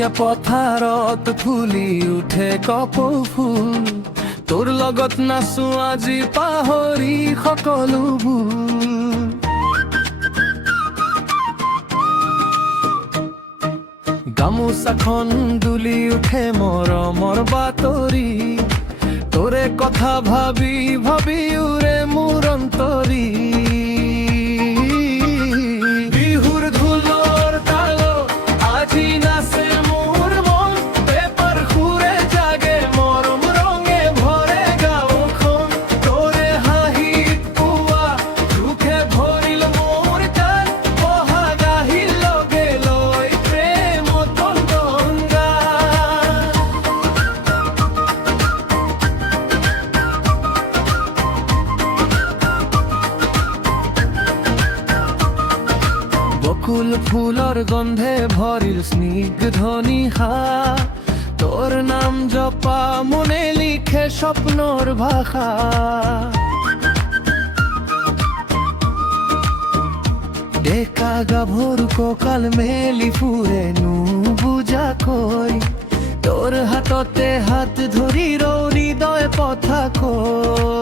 সেউজীয়া পথাৰত ফুলি উঠে কপৌ ফুল তোৰ লগত নাচো আজি পাহৰি সকলোবোৰ গামোচাখন দুলি উঠে মৰমৰ বাতৰি তোৰে কথা ভাবি ভাবি উৰে মোৰ অন্তৰি বিহুৰ ঢোলৰ তালত আজি নাচে মোৰ মন পেপাৰ সুৰে জাগে মৰম ৰঙে ভৰে গাঁওখন তোৰে হাঁহিত পুৱা দুখে ভৰিল মোৰ গান বহাগ আহিল লগে লৈ প্ৰেমত গংগা বকুল ফুলৰ গন্ধে ভৰিল স্নিগ্ধ নিশা তোৰ নাম জপা মনে লিখে স্বপ্নৰ ভাষা ডেকা গাভৰু কঁকাল মেলি ফুৰে নুবুজাকৈ তোৰ হাততে হাত ধৰি হৃদয় পথাকৈ